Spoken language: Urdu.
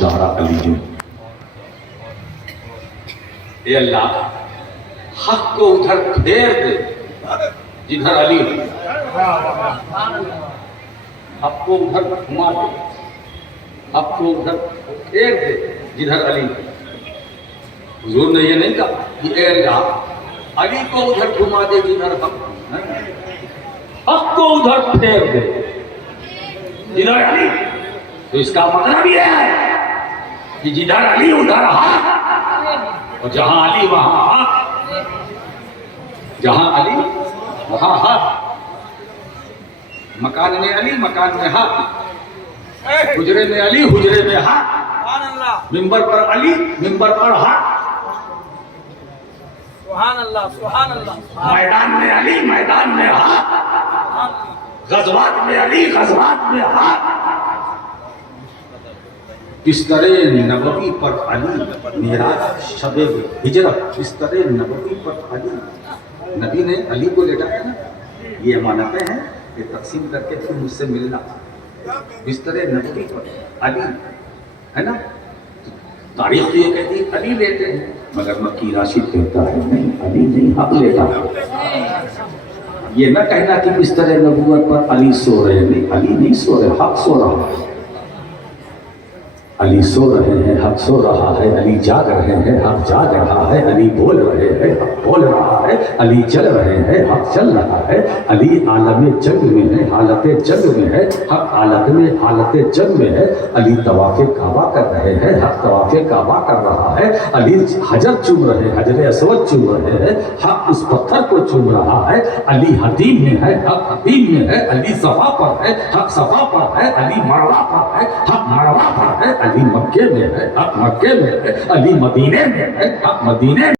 دارا علی. اے اللہ حق کو ادھر پھیر دے جدھر علی ہے، حق کو ادھر گھما دے، حق کو ادھر پھیر دے جدھر علی ہے. حضور نے یہ نہیں کہا کہ اے اللہ علی کو ادھر گھما دے جدھر ہم، حق کو ادھر پھیر دے جدھر علی. تو اس کا مطلب یہ ہے کہ جدھر علی ادھر حق، اور جہاں علی وہاں حق، جہاں علی وہاں حق. مکان میں علی مکان میں حق، حجرے میں علی حجرے میں حق، منبر پر علی منبر پر حق، سبحان اللہ سبحان اللہ. میدان میں علی میدان میں حق، غزوات میں علی غزوات میں حق. بستر نبوی پر علی معراج شب ہجرت، بستر نبوی پر علی. نبی نے علی کو لٹایا نا، یہ امانتیں ہیں کہ تقسیم کر کے پھر مجھ سے ملنا. بستر نبوی پر علی ہے نا. تاریخ یہ کہتی ہے علی لیتے ہیں، مگر مکی راشد کہتا ہے نہیں، علی نہیں حق لیتا ہے. یہ نہ کہنا کہ بستر نبوت پر علی سو رہے، نہیں، علی نہیں سو رہے، حق سو رہا ہے. علی سو رہے ہیں، حق سو رہا ہے. علی جاگ رہے ہیں، حق جاگ رہا ہے. علی بول رہے ہیں، حق بول رہا ہے. علی چل رہے ہیں، حق چل رہا ہے. علی عالم جنگ میں ہے، حالت جنگ میں ہے. حق حالت جنگ میں ہے. علی طواف کعبہ کر رہے ہیں، حق طواف کعبہ کر رہا ہے. علی حجر چوم رہے ہیں، حجر اسود چوم رہے ہیں. حق اس پتھر کو چوم رہا ہے. علی حتیم میں ہے، حق حتیم میں ہے. علی صفا پر ہے، حق صفا پر ہے. علی مروہ پر ہے، حق مروہ پر ہے. علی مکے میں ہے، حق مکے میں ہے. علی مدینے میں ہے، حق مدینے میں